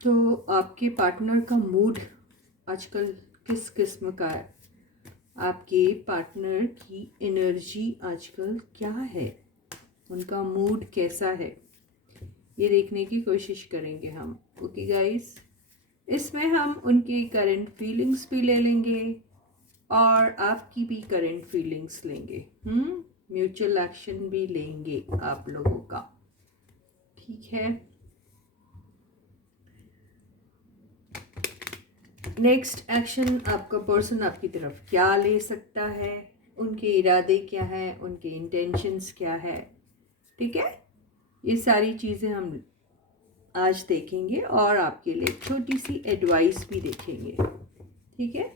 तो आपके पार्टनर का मूड आजकल किस किस्म का है? आपके पार्टनर की एनर्जी आजकल क्या है? उनका मूड कैसा है? ये देखने की कोशिश करेंगे हम। ओके गाइस, इसमें हम उनकी करंट फीलिंग्स भी ले लेंगे और आपकी भी करंट फीलिंग्स लेंगे। म्यूचुअल एक्शन भी लेंगे आप लोगों का। ठीक है। नेक्स्ट एक्शन आपका पर्सन आपकी तरफ क्या ले सकता है, उनके इरादे क्या है, उनके इंटेंशंस क्या है। ठीक है, ये सारी चीज़ें हम आज देखेंगे और आपके लिए छोटी सी एडवाइस भी देखेंगे। ठीक है।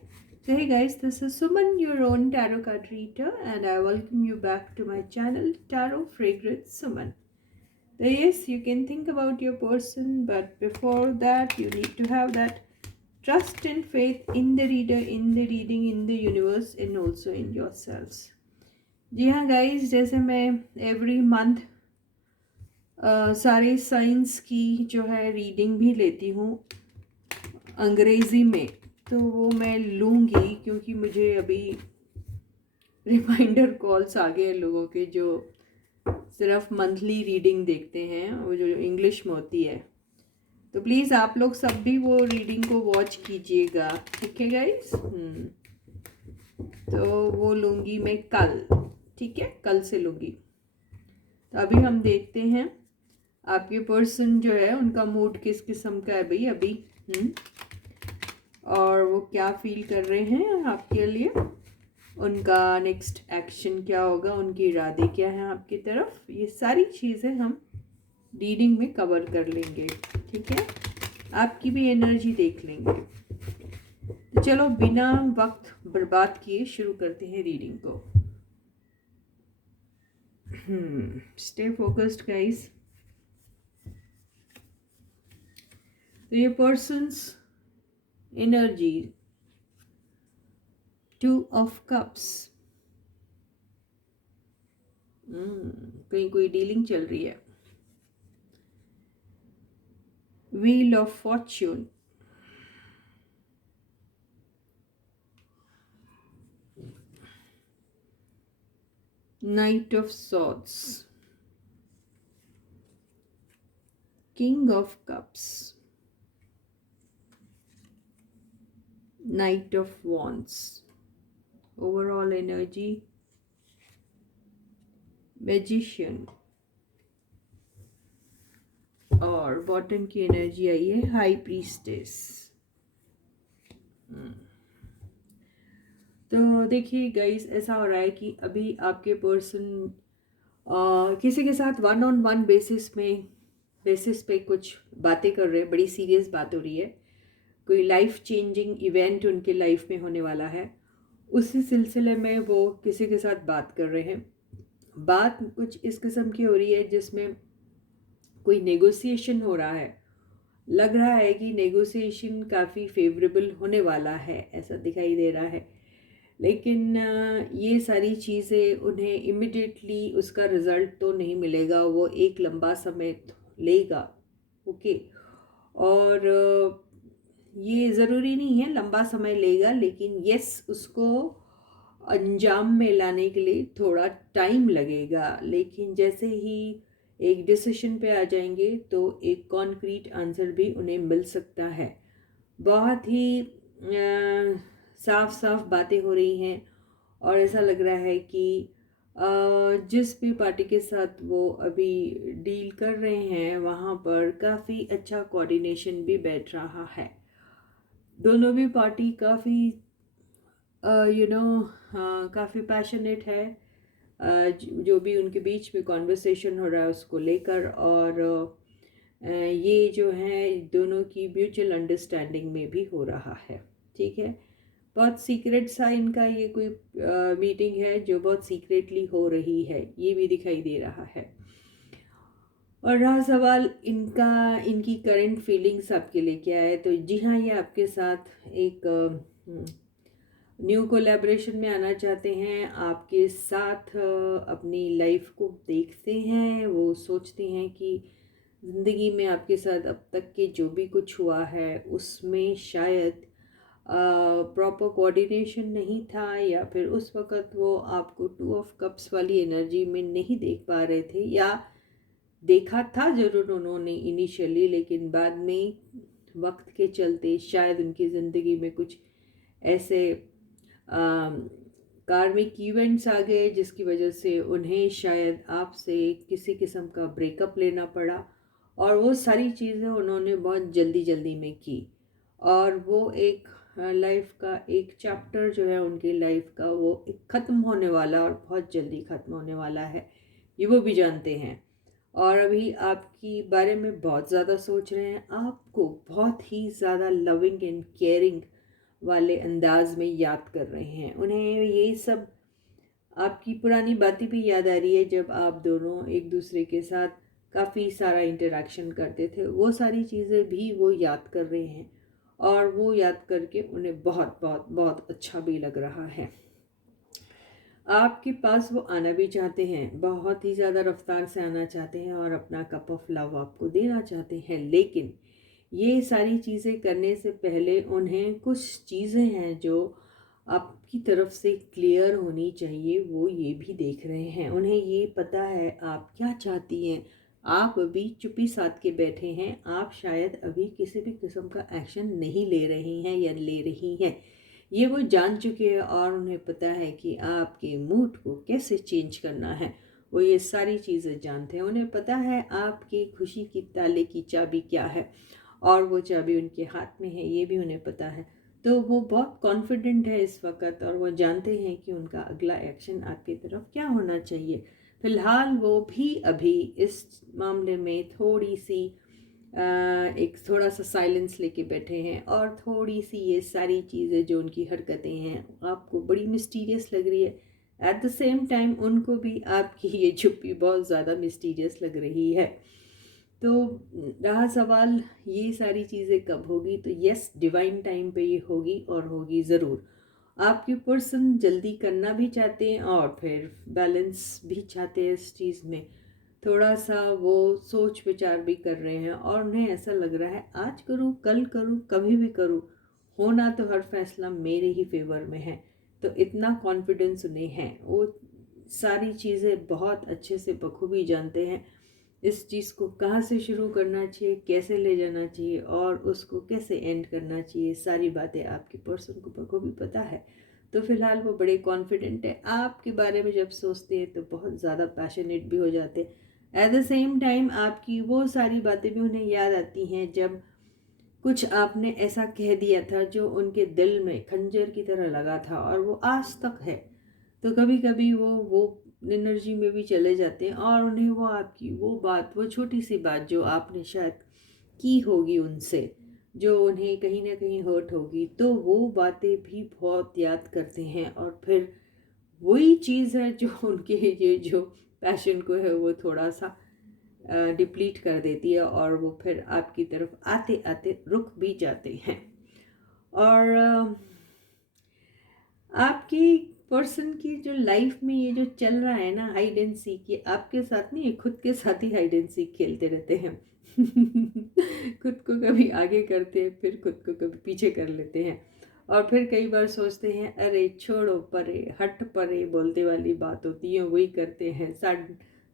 So hey guys, this is Suman, your own tarot card reader, and I welcome you back to my channel Tarot Fragrance Suman. So yes, you can think about your person, but before that you need to have that trust and faith in the reader, in the reading, in the universe, and also in yourselves. जी हाँ guys, जैसे मैं every month सारे science की जो है reading भी लेती हूँ अंग्रेज़ी में, तो वो मैं लूँगी क्योंकि मुझे अभी रिमाइंडर कॉल्स आ गए लोगों के जो सिर्फ मंथली रीडिंग देखते हैं, वो जो इंग्लिश में होती है। तो प्लीज़ आप लोग सब भी वो रीडिंग को वॉच कीजिएगा। ठीक है गाइस। तो वो लूँगी मैं कल। ठीक है, कल से लूँगी। तो अभी हम देखते हैं आपके पर्सन जो है उनका मूड किस किस्म का है भाई अभी। और वो क्या फील कर रहे हैं आपके लिए, उनका नेक्स्ट एक्शन क्या होगा, उनके इरादे क्या हैं आपकी तरफ। ये सारी चीज़ें हम रीडिंग में कवर कर लेंगे। ठीक है, आपकी भी एनर्जी देख लेंगे। तो चलो बिना वक्त बर्बाद किए शुरू करते हैं रीडिंग को। Stay focused guys. तो ये पर्सन्स एनर्जी, 2 ऑफ कप्स। कहीं कोई डीलिंग चल रही है। Wheel of Fortune, night of swords, king of cups, night of wands. Overall energy magician, और बॉटम की एनर्जी आई है हाई प्रीस्टेस। तो देखिए गाइस, ऐसा हो रहा है कि अभी आपके पर्सन किसी के साथ 1-on-1 बेसिस पे कुछ बातें कर रहे हैं। बड़ी सीरियस बात हो रही है, कोई लाइफ चेंजिंग इवेंट उनके लाइफ में होने वाला है। उसी सिलसिले में वो किसी के साथ बात कर रहे हैं। बात कुछ इस किस्म की हो रही है जिसमें कोई नेगोशिएशन हो रहा है। लग रहा है कि नेगोशिएशन काफ़ी फेवरेबल होने वाला है, ऐसा दिखाई दे रहा है। लेकिन ये सारी चीज़ें उन्हें इमिडिएटली उसका रिज़ल्ट तो नहीं मिलेगा, वो एक लंबा समय लेगा। ओके। और ये ज़रूरी नहीं है लंबा समय लेगा, लेकिन यस, उसको अंजाम में लाने के लिए थोड़ा टाइम लगेगा। लेकिन जैसे ही एक डिसीजन पे आ जाएंगे तो एक कॉन्क्रीट आंसर भी उन्हें मिल सकता है। बहुत ही साफ साफ बातें हो रही हैं और ऐसा लग रहा है कि जिस भी पार्टी के साथ वो अभी डील कर रहे हैं वहाँ पर काफ़ी अच्छा कोऑर्डिनेशन भी बैठ रहा है। दोनों भी पार्टी काफ़ी काफ़ी पैशनेट है जो भी उनके बीच में कॉन्वर्सेशन हो रहा है उसको लेकर। और ये जो है दोनों की म्यूचुअल अंडरस्टैंडिंग में भी हो रहा है। ठीक है, बहुत सीक्रेट सा इनका ये कोई मीटिंग है जो बहुत सीक्रेटली हो रही है, ये भी दिखाई दे रहा है। और रहा सवाल इनकी करंट फीलिंग्स आपके लिए क्या है, तो जी हाँ, ये आपके साथ एक न्यू कोलैबोरेशन में आना चाहते हैं, आपके साथ अपनी लाइफ को देखते हैं। वो सोचते हैं कि ज़िंदगी में आपके साथ अब तक के जो भी कुछ हुआ है उसमें शायद प्रॉपर कोऑर्डिनेशन नहीं था, या फिर उस वक़्त वो आपको 2 ऑफ कप्स वाली एनर्जी में नहीं देख पा रहे थे, या देखा था ज़रूर उन्होंने इनिशियली, लेकिन बाद में वक्त के चलते शायद उनकी ज़िंदगी में कुछ ऐसे कार्मिक इवेंट्स आ गए जिसकी वजह से उन्हें शायद आपसे किसी किस्म का ब्रेकअप लेना पड़ा, और वो सारी चीज़ें उन्होंने बहुत जल्दी जल्दी में की, और वो एक लाइफ का एक चैप्टर जो है उनकी लाइफ का वो एक ख़त्म होने वाला और बहुत जल्दी ख़त्म होने वाला है, ये वो भी जानते हैं। और अभी आपकी बारे में बहुत ज़्यादा सोच रहे हैं, आपको बहुत ही ज़्यादा लविंग एंड केयरिंग वाले अंदाज में याद कर रहे हैं। उन्हें ये सब आपकी पुरानी बातें भी याद आ रही है, जब आप दोनों एक दूसरे के साथ काफ़ी सारा इंटरेक्शन करते थे, वो सारी चीज़ें भी वो याद कर रहे हैं, और वो याद करके उन्हें बहुत बहुत बहुत अच्छा भी लग रहा है। आपके पास वो आना भी चाहते हैं, बहुत ही ज़्यादा रफ्तार से आना चाहते हैं और अपना कप ऑफ लव आपको देना चाहते हैं, लेकिन ये सारी चीज़ें करने से पहले उन्हें कुछ चीज़ें हैं जो आपकी तरफ से क्लियर होनी चाहिए, वो ये भी देख रहे हैं। उन्हें ये पता है आप क्या चाहती हैं। आप अभी चुप्पी साध के बैठे हैं, आप शायद अभी किसी भी किस्म का एक्शन नहीं ले रहे हैं या ले रही हैं, ये वो जान चुके हैं, और उन्हें पता है कि आपके मूड को कैसे चेंज करना है। वो ये सारी चीज़ें जानते हैं, उन्हें पता है आपकी खुशी की ताले की चाबी क्या है, और वो चाबी उनके हाथ में है, ये भी उन्हें पता है। तो वो बहुत कॉन्फिडेंट है इस वक्त, और वो जानते हैं कि उनका अगला एक्शन आपकी तरफ क्या होना चाहिए। फिलहाल वो भी अभी इस मामले में थोड़ी सी एक थोड़ा सा साइलेंस लेके बैठे हैं, और थोड़ी सी ये सारी चीज़ें जो उनकी हरकतें हैं आपको बड़ी मिस्टीरियस लग रही है। एट द सेम टाइम उनको भी आपकी ये चुप्पी बहुत ज़्यादा मिस्टीरियस लग रही है। तो रहा सवाल ये सारी चीज़ें कब होगी, तो यस, डिवाइन टाइम पे ये होगी, और होगी ज़रूर। आपके पर्सन जल्दी करना भी चाहते हैं और फिर बैलेंस भी चाहते हैं इस चीज़ में। थोड़ा सा वो सोच विचार भी कर रहे हैं, और उन्हें ऐसा लग रहा है आज करूँ कल करूँ कभी भी करूँ, होना तो हर फैसला मेरे ही फेवर में है। तो इतना कॉन्फिडेंस उन्हें है, वो सारी चीज़ें बहुत अच्छे से बखूबी जानते हैं। इस चीज़ को कहाँ से शुरू करना चाहिए, कैसे ले जाना चाहिए, और उसको कैसे एंड करना चाहिए, सारी बातें आपके पर्सन को बखूबी पता है। तो फिलहाल वो बड़े कॉन्फिडेंट है। आपके बारे में जब सोचते हैं तो बहुत ज़्यादा पैशनेट भी हो जाते हैं। एट द सेम टाइम आपकी वो सारी बातें भी उन्हें याद आती हैं जब कुछ आपने ऐसा कह दिया था जो उनके दिल में खंजर की तरह लगा था, और वो आज तक है। तो कभी कभी वो एनर्जी में भी चले जाते हैं, और उन्हें वो आपकी वो बात, वो छोटी सी बात जो आपने शायद की होगी उनसे, जो उन्हें कहीं ना कहीं हर्ट होगी, तो वो बातें भी बहुत याद करते हैं, और फिर वही चीज़ है जो उनके ये जो पैशन को है वो थोड़ा सा डिप्लीट कर देती है, और वो फिर आपकी तरफ आते आते रुक भी जाते हैं। और आपकी पर्सन की जो लाइफ में ये जो चल रहा है ना, हाइड एंड सीक, ये आपके साथ नहीं, ये खुद के साथ ही हाइड एंड सीक खेलते रहते हैं। खुद को कभी आगे करते हैं, फिर खुद को कभी पीछे कर लेते हैं, और फिर कई बार सोचते हैं अरे छोड़ो परे, हट परे बोलते वाली बात होती है, वही करते हैं।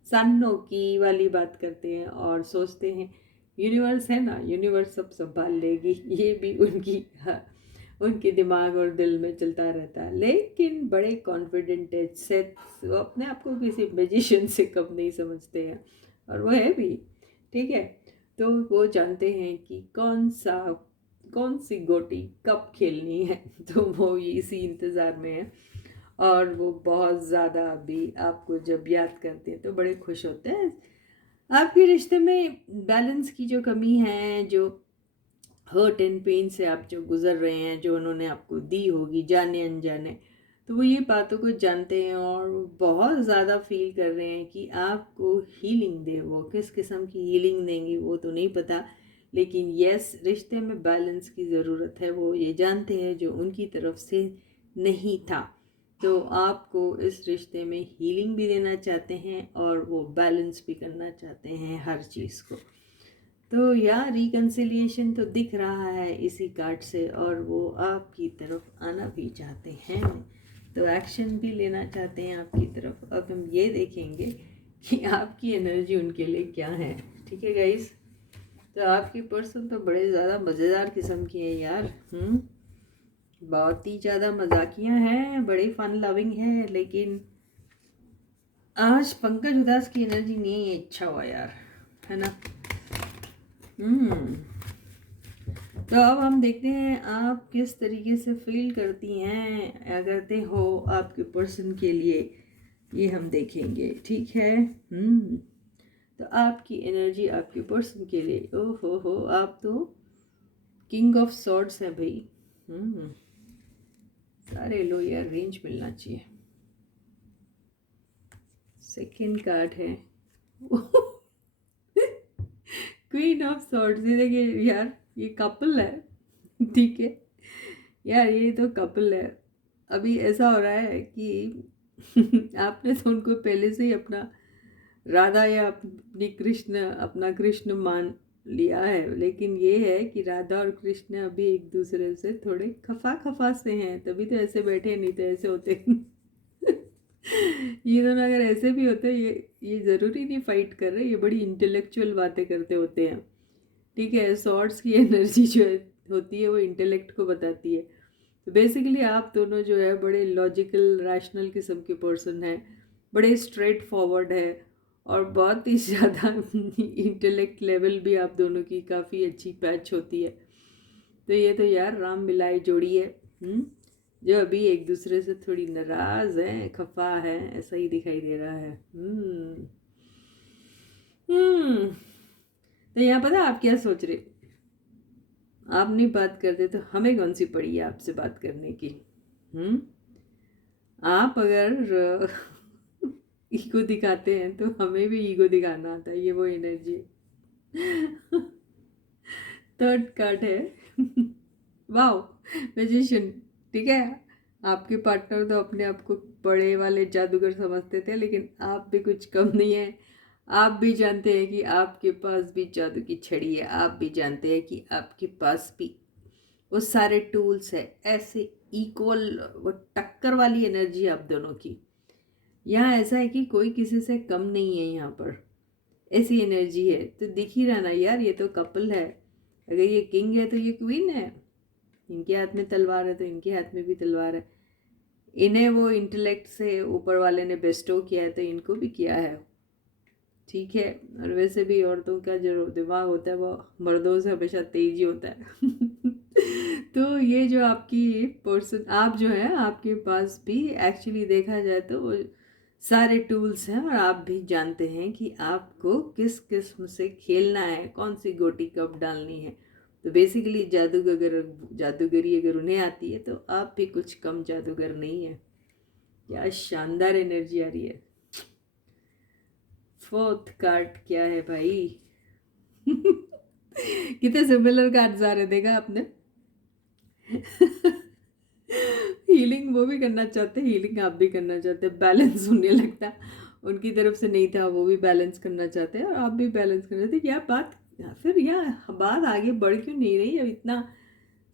सन्नो की वाली बात करते हैं, और सोचते हैं यूनिवर्स है ना, यूनिवर्स सब संभाल लेगी। ये भी उनकी उनके दिमाग और दिल में चलता रहता है, लेकिन बड़े कॉन्फिडेंट है, सेट वो अपने आप को किसी मैजिशियन से कम नहीं समझते हैं, और वो है भी ठीक है। तो वो जानते हैं कि कौन सी गोटी कब खेलनी है। तो वो इसी इंतज़ार में है, और वो बहुत ज़्यादा अभी आपको जब याद करते हैं तो बड़े खुश होते हैं। आपके रिश्ते में बैलेंस की जो कमी है, जो हर्ट एंड पेन से आप जो गुजर रहे हैं, जो उन्होंने आपको दी होगी जाने अनजाने, तो वो ये बातों को जानते हैं, और बहुत ज़्यादा फील कर रहे हैं कि आपको हीलिंग दे। वो किस किस्म की हीलिंग देंगी वो तो नहीं पता, लेकिन यस, रिश्ते में बैलेंस की ज़रूरत है, वो ये जानते हैं, जो उनकी तरफ से नहीं था। तो आपको इस रिश्ते में हीलिंग भी देना चाहते हैं, और वो बैलेंस भी करना चाहते हैं हर चीज़ को। तो यार रिकन्सिलिएशन तो दिख रहा है इसी कार्ड से, और वो आपकी तरफ आना भी चाहते हैं, तो एक्शन भी लेना चाहते हैं आपकी तरफ। अब हम ये देखेंगे कि आपकी एनर्जी उनके लिए क्या है। ठीक है गाइस, तो आपकी पर्सन तो बड़े ज़्यादा मज़ेदार किस्म की है यार। बहुत ही ज़्यादा मजाकिया हैं, बड़े फन लविंग हैं, लेकिन आज पंकज उदास की एनर्जी नहीं है। अच्छा हुआ यार, है ना। तो अब हम देखते हैं आप किस तरीके से फील करती हैं या करते हो आपके पर्सन के लिए, ये हम देखेंगे। ठीक है। तो आपकी एनर्जी आपके पर्सन के लिए, ओ हो आप तो किंग ऑफ सॉर्ड्स हैं भाई। सारे लो यार, रेंज मिलना चाहिए। सेकंड कार्ड है क्वीन ऑफ सॉर्ड्स। ये देखिए यार, ये कपल है। ठीक है यार, ये तो कपल है। अभी ऐसा हो रहा है कि आपने तो उनको पहले से ही अपना राधा या अपना कृष्ण मान लिया है, लेकिन ये है कि राधा और कृष्ण अभी एक दूसरे से थोड़े खफा से हैं, तभी तो ऐसे बैठे, नहीं तो ऐसे होते ये दोनों अगर ऐसे भी होते, ये ज़रूरी नहीं फाइट कर रहे, ये बड़ी इंटेलेक्चुअल बातें करते होते हैं। ठीक है, सॉर्ड्स की एनर्जी जो होती है वो इंटेलेक्ट को बताती है। तो बेसिकली आप दोनों जो है बड़े लॉजिकल रैशनल किस्म के पर्सन हैं, बड़े स्ट्रेट फॉरवर्ड है, और बहुत ही ज़्यादा इंटेलेक्ट लेवल भी आप दोनों की काफ़ी अच्छी पैच होती है। तो ये तो यार राम मिलाए जोड़ी है, जो अभी एक दूसरे से थोड़ी नाराज है, खफा है, ऐसा ही दिखाई दे रहा है। तो यहाँ पता आप क्या सोच रहे, आप नहीं बात करते तो हमें कौन सी पड़ी है आपसे बात करने की। आप अगर ईगो दिखाते हैं तो हमें भी ईगो दिखाना आता है, ये वो एनर्जी है। थर्ड कार्ड है वाओ, मैजिशियन। ठीक है, आपके पार्टनर तो अपने आप को बड़े वाले जादूगर समझते थे, लेकिन आप भी कुछ कम नहीं है। आप भी जानते हैं कि आपके पास भी जादू की छड़ी है, आप भी जानते हैं कि आपके पास भी वो सारे टूल्स है। ऐसे इक्वल, वो टक्कर वाली एनर्जी आप दोनों की। यहाँ ऐसा है कि कोई किसी से कम नहीं है, यहाँ पर ऐसी एनर्जी है। तो दिख ही रहा ना यार, ये तो कपल है। अगर ये किंग है तो ये क्वीन है, इनके हाथ में तलवार है तो इनके हाथ में भी तलवार है। इन्हें वो इंटेलेक्ट से ऊपर वाले ने बेस्टो किया है, तो इनको भी किया है। ठीक है, और वैसे भी औरतों का जो दिमाग होता है वो मर्दों से हमेशा तेज ही होता है। तो ये जो आपकी पर्सन, आप जो है आपके पास भी एक्चुअली देखा जाए तो वो सारे टूल्स हैं, और आप भी जानते हैं कि आपको किस किस्म से खेलना है, कौन सी गोटी कब डालनी है। तो बेसिकली जादूगरी अगर उन्हें आती है तो आप भी कुछ कम जादूगर नहीं है। क्या शानदार एनर्जी आ रही है। फोर्थ कार्ड क्या है भाई? कितने सिमिलर कार्ड्स आ रहे, देखा आपने। हीलिंग वो भी करना चाहते, हीलिंग आप भी करना चाहते, बैलेंस उन्हें लगता उनकी तरफ से नहीं था, वो भी बैलेंस करना चाहते हैं और आप भी बैलेंस करना चाहते। क्या बात, फिर यहाँ बात आगे बढ़ क्यों नहीं रही? अब इतना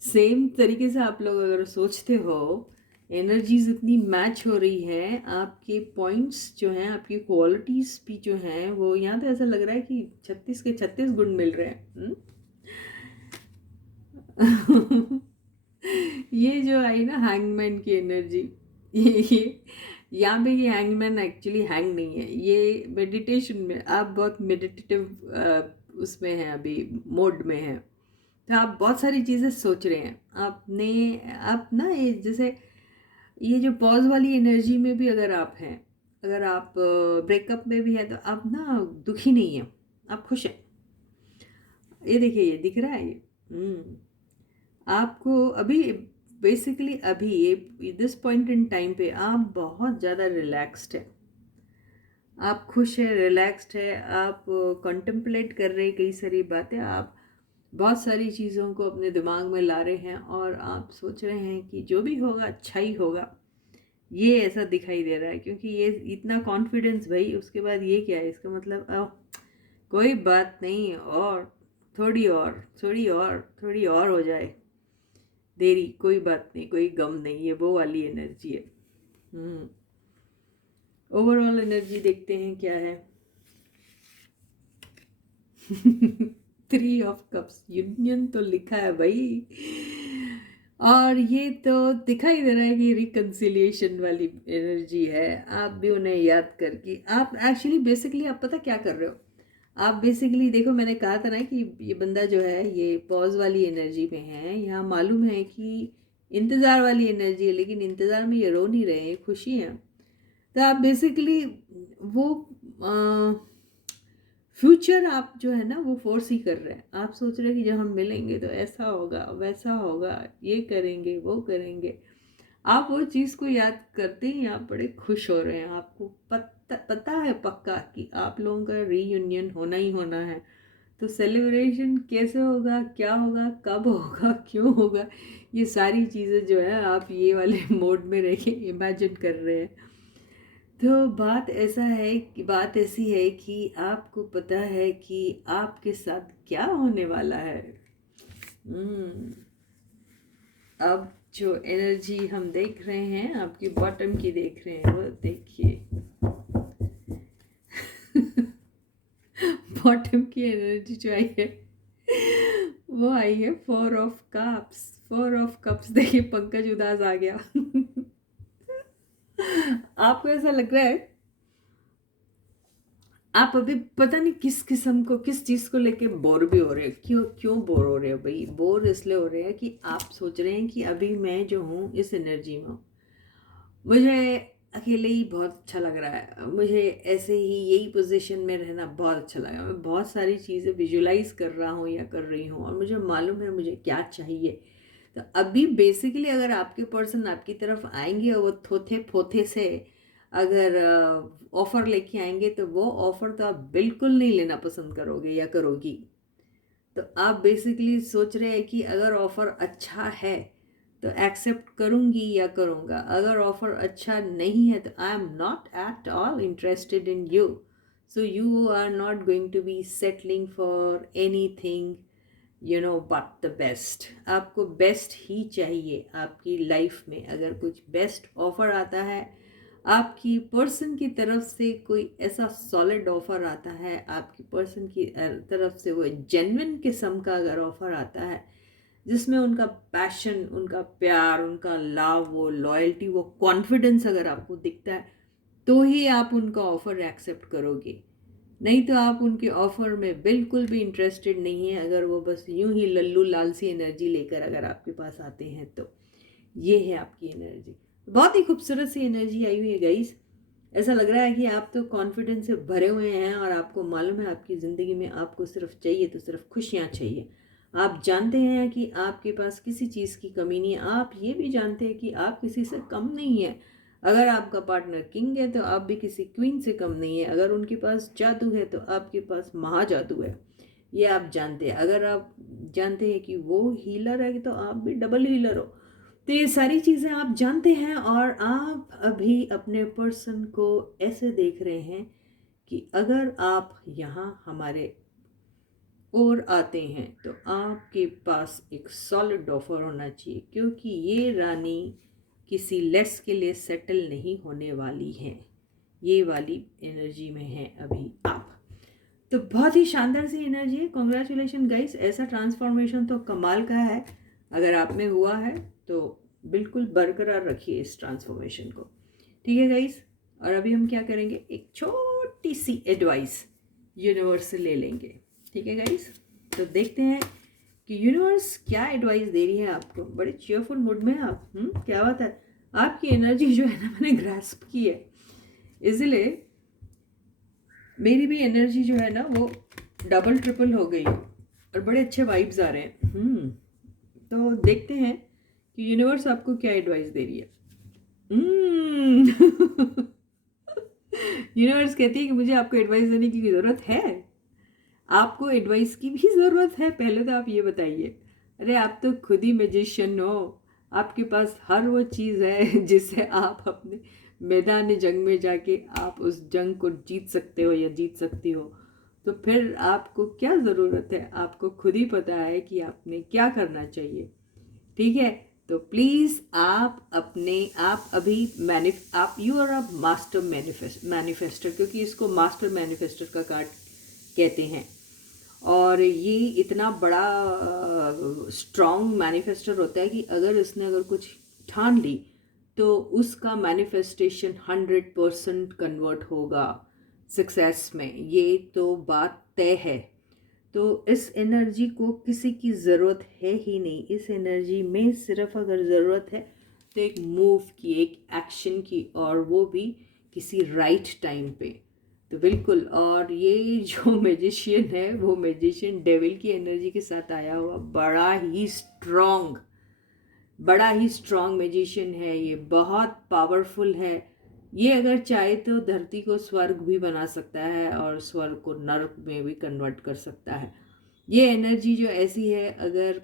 सेम तरीके से आप लोग अगर सोचते हो, एनर्जीज इतनी मैच हो रही है, आपके पॉइंट्स जो हैं, आपकी क्वालिटीज़ भी जो हैं, वो यहाँ तो ऐसा लग रहा है कि 36 के 36 गुण मिल रहे हैं। ये जो आई ना हैंगमैन की एनर्जी, ये यहाँ पे ये हैंगमैन एक्चुअली हैंग नहीं है, ये मेडिटेशन में आप बहुत मेडिटेटिव उसमें हैं, अभी मोड में हैं। तो आप बहुत सारी चीज़ें सोच रहे हैं, आप ना ये जैसे ये जो पॉज वाली एनर्जी में भी अगर आप हैं, अगर आप ब्रेकअप में भी हैं, तो आप ना दुखी नहीं हैं, आप खुश हैं। ये देखिए, ये दिख रहा है ये। आपको अभी बेसिकली अभी ये दिस पॉइंट इन टाइम पे आप बहुत ज़्यादा रिलैक्स्ड है, आप खुश है, रिलैक्स्ड है, आप कंटेम्पलेट कर रहे हैं कई सारी बातें, आप बहुत सारी चीज़ों को अपने दिमाग में ला रहे हैं, और आप सोच रहे हैं कि जो भी होगा अच्छा ही होगा। ये ऐसा दिखाई दे रहा है, क्योंकि ये इतना कॉन्फिडेंस भाई, उसके बाद ये क्या है, इसका मतलब कोई बात नहीं, और थोड़ी और हो जाए देरी, कोई बात नहीं, कोई गम नहीं, ये वो वाली एनर्जी है। ओवरऑल एनर्जी देखते हैं क्या है। 3 ऑफ कप्स, यूनियन तो लिखा है भाई, और ये तो दिखाई दे रहा है कि रिकन्सिलिएशन वाली एनर्जी है। आप भी उन्हें याद करके, आप एक्चुअली बेसिकली आप पता क्या कर रहे हो, आप बेसिकली देखो, मैंने कहा था ना कि ये बंदा जो है ये पॉज वाली एनर्जी में है। यहाँ मालूम है कि इंतज़ार वाली एनर्जी है, लेकिन इंतज़ार में ये रो नहीं रहे हैं, खुशी है। तो आप बेसिकली वो फ्यूचर आप जो है ना वो फोर्स ही कर रहे हैं। आप सोच रहे हैं कि जब हम मिलेंगे तो ऐसा होगा, वैसा होगा, ये करेंगे, वो करेंगे। आप वो चीज़ को याद करते ही आप बड़े खुश हो रहे हैं। आपको पता है पक्का कि आप लोगों का रीयूनियन होना ही होना है। तो सेलिब्रेशन कैसे होगा, क्या होगा, कब होगा, क्यों होगा, ये सारी चीज़ें जो है आप ये वाले मोड में रह के इमेजिन कर रहे हैं। तो बात ऐसी है कि आपको पता है कि आपके साथ क्या होने वाला है। अब जो एनर्जी हम देख रहे हैं, आपकी बॉटम की देख रहे हैं, वो देखिए। बॉटम की एनर्जी जो आई है वो आई है 4 ऑफ कप्स। 4 ऑफ कप्स, देखिए पंकज उदास आ गया। आपको ऐसा लग रहा है आप अभी पता नहीं किस किस्म को, किस चीज़ को लेके बोर भी हो रहे हैं। क्यों बोर हो रहे हो भाई? बोर इसलिए हो रहे हैं कि आप सोच रहे हैं कि अभी मैं जो हूँ इस एनर्जी में हूँ, मुझे अकेले ही बहुत अच्छा लग रहा है, मुझे ऐसे ही यही पोजीशन में रहना बहुत अच्छा लगा, मैं बहुत सारी चीज़ें विजुलाइज कर रहा हूँ या कर रही हूँ, और मुझे मालूम है मुझे क्या चाहिए। तो अभी बेसिकली अगर आपके पर्सन आपकी तरफ आएंगे और वो थोथे फोथे से अगर ऑफ़र लेके आएंगे, तो वो ऑफ़र तो आप बिल्कुल नहीं लेना पसंद करोगे या करोगी। तो आप बेसिकली सोच रहे हैं कि अगर ऑफ़र अच्छा है तो एक्सेप्ट करूँगी या करूँगा, अगर ऑफ़र अच्छा नहीं है तो I am not at all interested in you, so you are not going to be settling for anything but the best. आपको बेस्ट ही चाहिए आपकी लाइफ में। अगर कुछ बेस्ट ऑफ़र आता है, आपकी पर्सन की तरफ से कोई ऐसा सॉलिड ऑफ़र आता है, आपकी पर्सन की तरफ से वो जेन्युइन किस्म का अगर ऑफ़र आता है जिसमें उनका पैशन, उनका प्यार, उनका लव, वो लॉयल्टी, वो कॉन्फिडेंस अगर आपको दिखता है, तो ही आप उनका ऑफ़र एक्सेप्ट करोगे। नहीं तो आप उनके ऑफ़र में बिल्कुल भी इंटरेस्टेड नहीं है। अगर वो बस यूं ही लल्लू लालसी एनर्जी लेकर अगर आपके पास आते हैं, तो ये है आपकी एनर्जी। बहुत ही खूबसूरत सी एनर्जी आई हुई है गाइस। ऐसा लग रहा है कि आप तो कॉन्फिडेंस से भरे हुए हैं, और आपको मालूम है आपकी ज़िंदगी में आपको सिर्फ चाहिए तो सिर्फ खुशियाँ चाहिए। आप जानते हैं कि आपके पास किसी चीज़ की कमी नहीं है। आप ये भी जानते हैं कि आप किसी से कम नहीं है। अगर आपका पार्टनर किंग है तो आप भी किसी क्वीन से कम नहीं है। अगर उनके पास जादू है तो आपके पास महाजादू है, ये आप जानते हैं। अगर आप जानते हैं कि वो हीलर है तो आप भी डबल हीलर हो। तो ये सारी चीज़ें आप जानते हैं, और आप अभी अपने पर्सन को ऐसे देख रहे हैं कि अगर आप यहाँ हमारे और आते हैं तो आपके पास एक सॉलिड ऑफर होना चाहिए, क्योंकि ये रानी किसी लेस के लिए सेटल नहीं होने वाली है। ये वाली एनर्जी में है अभी आप। तो बहुत ही शानदार सी एनर्जी है। कॉन्ग्रेचुलेशन गाइस, ऐसा ट्रांसफॉर्मेशन तो कमाल का है। अगर आप में हुआ है तो बिल्कुल बरकरार रखिए इस ट्रांसफॉर्मेशन को, ठीक है गाइस। और अभी हम क्या करेंगे, एक छोटी सी एडवाइस यूनिवर्स से ले लेंगे, ठीक है गाइस। तो देखते हैं कि यूनिवर्स क्या एडवाइस दे रही है आपको। बड़े चीयरफुल मूड में आप, क्या बात है। आपकी एनर्जी जो है ना मैंने ग्रास्प की है, इसलिए मेरी भी एनर्जी जो है ना वो डबल ट्रिपल हो गई और बड़े अच्छे वाइब्स आ रहे हैं। तो देखते हैं कि यूनिवर्स आपको क्या एडवाइस दे रही है। यूनिवर्स कहती है कि मुझे आपको एडवाइस देने की ज़रूरत है। आपको एडवाइस की भी ज़रूरत है? पहले तो आप ये बताइए। अरे आप तो खुद ही मैजिशियन हो, आपके पास हर वो चीज़ है जिससे आप अपने मैदान जंग में जाके आप उस जंग को जीत सकते हो या जीत सकती हो। तो फिर आपको क्या ज़रूरत है, आपको खुद ही पता है कि आपने क्या करना चाहिए। ठीक है, तो प्लीज़ आप अभी आप you are a master manifester, क्योंकि इसको मास्टर मैनिफेस्टर का कार्ड कहते हैं। और ये इतना बड़ा स्ट्रॉन्ग मैनिफेस्टर होता है कि अगर कुछ ठान ली तो उसका मैनिफेस्टेशन 100% कन्वर्ट होगा सक्सेस में, ये तो बात तय है। तो इस एनर्जी को किसी की ज़रूरत है ही नहीं। इस एनर्जी में सिर्फ अगर ज़रूरत है तो एक मूव की, एक एक्शन की, और वो भी किसी राइट टाइम पे। तो बिल्कुल, और ये जो मैजिशियन है वो मैजिशियन डेविल की एनर्जी के साथ आया हुआ बड़ा ही स्ट्रॉन्ग मैजिशियन है। ये बहुत पावरफुल है। ये अगर चाहे तो धरती को स्वर्ग भी बना सकता है और स्वर्ग को नर्क में भी कन्वर्ट कर सकता है। ये एनर्जी जो ऐसी है, अगर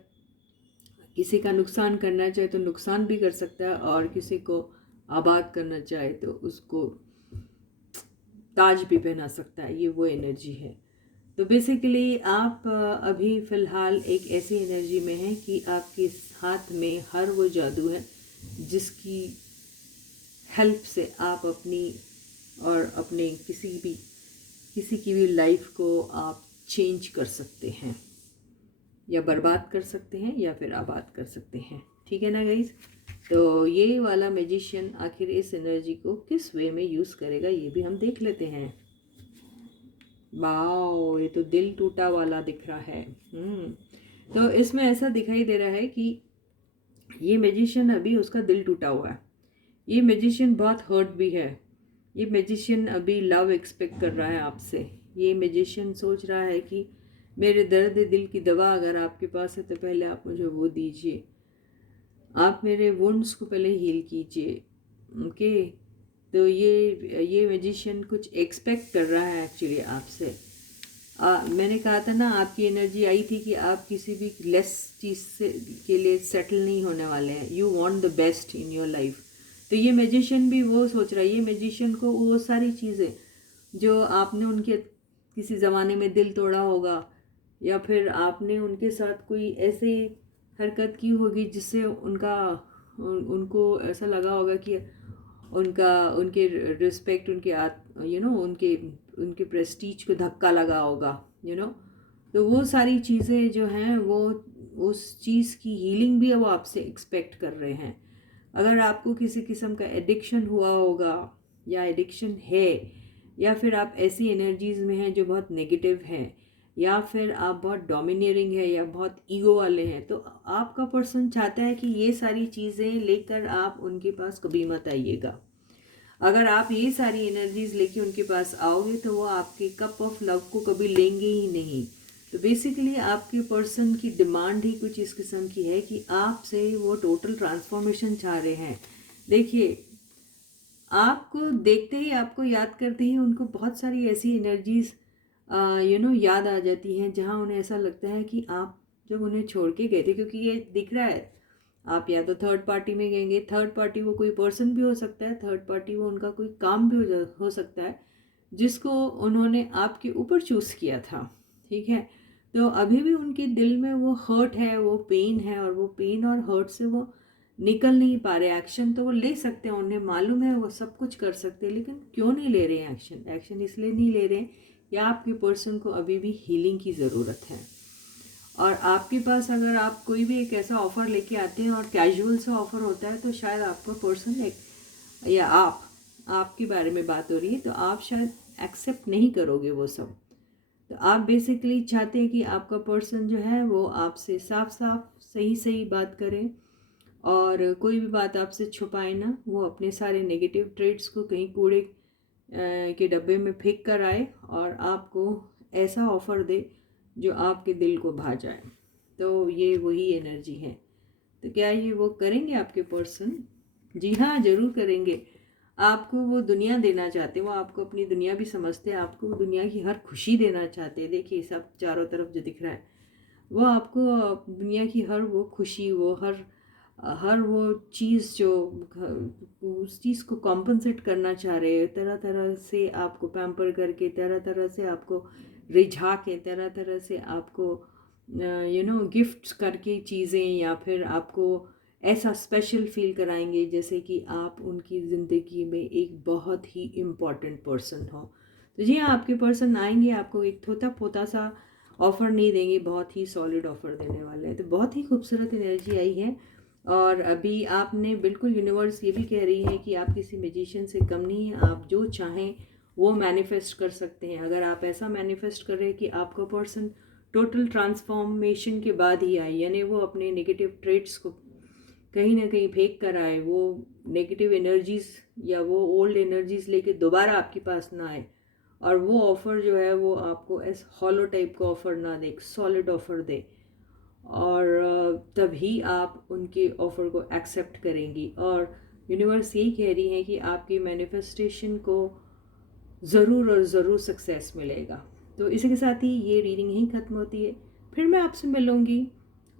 किसी का नुकसान करना चाहे तो नुकसान भी कर सकता है, और किसी को आबाद करना चाहे तो उसको ताज भी पहना सकता है। ये वो एनर्जी है। तो बेसिकली आप अभी फ़िलहाल एक ऐसी एनर्जी में हैं कि आपके हाथ में हर वो जादू है जिसकी हेल्प से आप अपनी और अपने किसी की भी लाइफ को आप चेंज कर सकते हैं, या बर्बाद कर सकते हैं, या फिर आबाद कर सकते हैं। ठीक है ना गाइज? तो ये वाला मैजिशियन आखिर इस एनर्जी को किस वे में यूज़ करेगा, ये भी हम देख लेते हैं। वाओ, ये तो दिल टूटा वाला दिख रहा है। तो इसमें ऐसा दिखाई दे रहा है कि ये मैजिशियन अभी उसका दिल टूटा हुआ है। ये मैजिशियन बहुत हर्ट भी है। ये मैजिशियन अभी लव एक्सपेक्ट कर रहा है आपसे। ये मैजिशियन सोच रहा है कि मेरे दर्द दिल की दवा अगर आपके पास है तो पहले आप मुझे वो दीजिए, आप मेरे वुंड्स को पहले हील कीजिए। ओके, तो ये मैजिशियन कुछ एक्सपेक्ट कर रहा है एक्चुअली आपसे। मैंने कहा था ना, आपकी एनर्जी आई थी कि आप किसी भी लेस चीज़ से के लिए सेटल नहीं होने वाले हैं। You want the best in your life. तो ये मैजिशियन भी वो सोच रहा है। ये मैजिशियन को वो सारी चीज़ें जो आपने उनके किसी ज़माने में दिल तोड़ा होगा, या फिर आपने उनके साथ कोई ऐसी हरकत की होगी जिससे उनको ऐसा लगा होगा कि उनके रिस्पेक्ट, उनके उनके प्रेस्टीज को धक्का लगा होगा। तो वो सारी चीज़ें जो हैं वो उस चीज़ की हीलिंग भी वो आपसे एक्सपेक्ट कर रहे हैं। अगर आपको किसी किस्म का एडिक्शन हुआ होगा, या एडिक्शन है, या फिर आप ऐसी एनर्जीज़ में हैं जो बहुत नेगेटिव हैं, या फिर आप बहुत डोमिनेटिंग है या बहुत ईगो वाले हैं, तो आपका पर्सन चाहता है कि ये सारी चीज़ें लेकर आप उनके पास कभी मत आइएगा। अगर आप ये सारी एनर्जीज़ लेके उनके पास आओगे तो वो आपके कप ऑफ लव को कभी लेंगे ही नहीं। तो बेसिकली आपके पर्सन की डिमांड ही कुछ इस किस्म की है कि आपसे वो टोटल ट्रांसफॉर्मेशन चाह रहे हैं। देखिए, आपको देखते ही, आपको याद करते ही उनको बहुत सारी ऐसी एनर्जीज़ याद आ जाती हैं जहाँ उन्हें ऐसा लगता है कि आप जब उन्हें छोड़ के गए थे, क्योंकि ये दिख रहा है आप या तो थर्ड पार्टी में गएंगे। थर्ड पार्टी वो कोई पर्सन भी हो सकता है, थर्ड पार्टी वो उनका कोई काम भी हो सकता है जिसको उन्होंने आपके ऊपर चूज़ किया था। ठीक है, तो अभी भी उनके दिल में वो हर्ट है, वो पेन है, और वो पेन और हर्ट से वो निकल नहीं पा रहे। एक्शन तो वो ले सकते हैं, उन्हें मालूम है वो सब कुछ कर सकते हैं, लेकिन क्यों नहीं ले रहे हैं एक्शन? एक्शन इसलिए नहीं ले रहे हैं या आपके पर्सन को अभी भी हीलिंग की ज़रूरत है। और आपके पास अगर आप कोई भी एक ऐसा ऑफ़र लेके आते हैं और कैजुअल सा ऑफ़र होता है, तो शायद आपका पर्सन या आपके बारे में बात हो रही है, तो आप शायद एक्सेप्ट नहीं करोगे वो सब। तो आप बेसिकली चाहते हैं कि आपका पर्सन जो है वो आपसे साफ साफ सही बात करे, और कोई भी बात आपसे छुपाए ना। वो अपने सारे नेगेटिव ट्रेड्स को कहीं कूड़े के डब्बे में फेंक कर आए और आपको ऐसा ऑफ़र दे जो आपके दिल को भा जाए। तो ये वही एनर्जी है। तो क्या ये वो करेंगे आपके पर्सन? जी हाँ, ज़रूर करेंगे। आपको वो दुनिया देना चाहते हैं, वो आपको अपनी दुनिया भी समझते हैं, आपको दुनिया की हर खुशी देना चाहते हैं। देखिए, सब चारों तरफ जो दिख रहा है वो आपको दुनिया की हर वो खुशी, वो हर वो चीज़ जो उस चीज़ को कॉम्पनसेट करना चाह रहे हैं, तरह तरह से आपको पैम्पर करके, तरह तरह से आपको रिझा के तरह तरह से आपको गिफ्ट्स करके चीज़ें, या फिर आपको ऐसा स्पेशल फील कराएंगे जैसे कि आप उनकी ज़िंदगी में एक बहुत ही इम्पॉर्टेंट पर्सन हो। तो जी हाँ, आपके पर्सन आएंगे, आपको एक थोता पोता सा ऑफ़र नहीं देंगे, बहुत ही सॉलिड ऑफ़र देने वाले हैं। तो बहुत ही खूबसूरत एनर्जी आई है। और अभी आपने बिल्कुल, यूनिवर्स ये भी कह रही है कि आप किसी मैजिशियन से कम नहीं हैं, आप जो चाहें वो मैनिफेस्ट कर सकते हैं। अगर आप ऐसा मैनिफेस्ट कर रहे हैं कि आपका पर्सन टोटल ट्रांसफॉर्मेशन के बाद ही आए, यानी वो अपने नेगेटिव ट्रेट्स को कहीं ना कहीं फेंक कर आए, वो नेगेटिव एनर्जीज या वो ओल्ड एनर्जीज लेके दोबारा आपके पास ना आए, और वो ऑफ़र जो है वो आपको ऐसा हॉलो टाइप का ऑफ़र ना दे, एक सॉलिड ऑफ़र दे, और तभी आप उनके ऑफ़र को एक्सेप्ट करेंगी। और यूनिवर्स यही कह रही है कि आपकी मैनिफेस्टेशन को ज़रूर और ज़रूर सक्सेस मिलेगा। तो इसी के साथ ही ये रीडिंग यहीं ख़त्म होती है। फिर मैं आपसे मिलूँगी,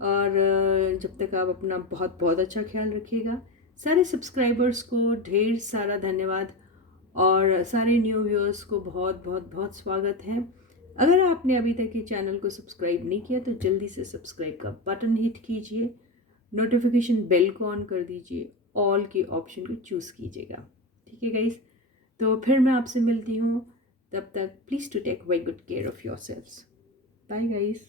और जब तक आप अपना बहुत बहुत अच्छा ख्याल रखिएगा। सारे सब्सक्राइबर्स को ढेर सारा धन्यवाद, और सारे न्यू व्यूअर्स को बहुत बहुत बहुत स्वागत है। अगर आपने अभी तक ये चैनल को सब्सक्राइब नहीं किया तो जल्दी से सब्सक्राइब का बटन हिट कीजिए, नोटिफिकेशन बेल को ऑन कर दीजिए, ऑल के ऑप्शन को चूज़ कीजिएगा। ठीक है गाइस, तो फिर मैं आपसे मिलती हूँ। तब तक please to take very good care of yourselves. Bye guys.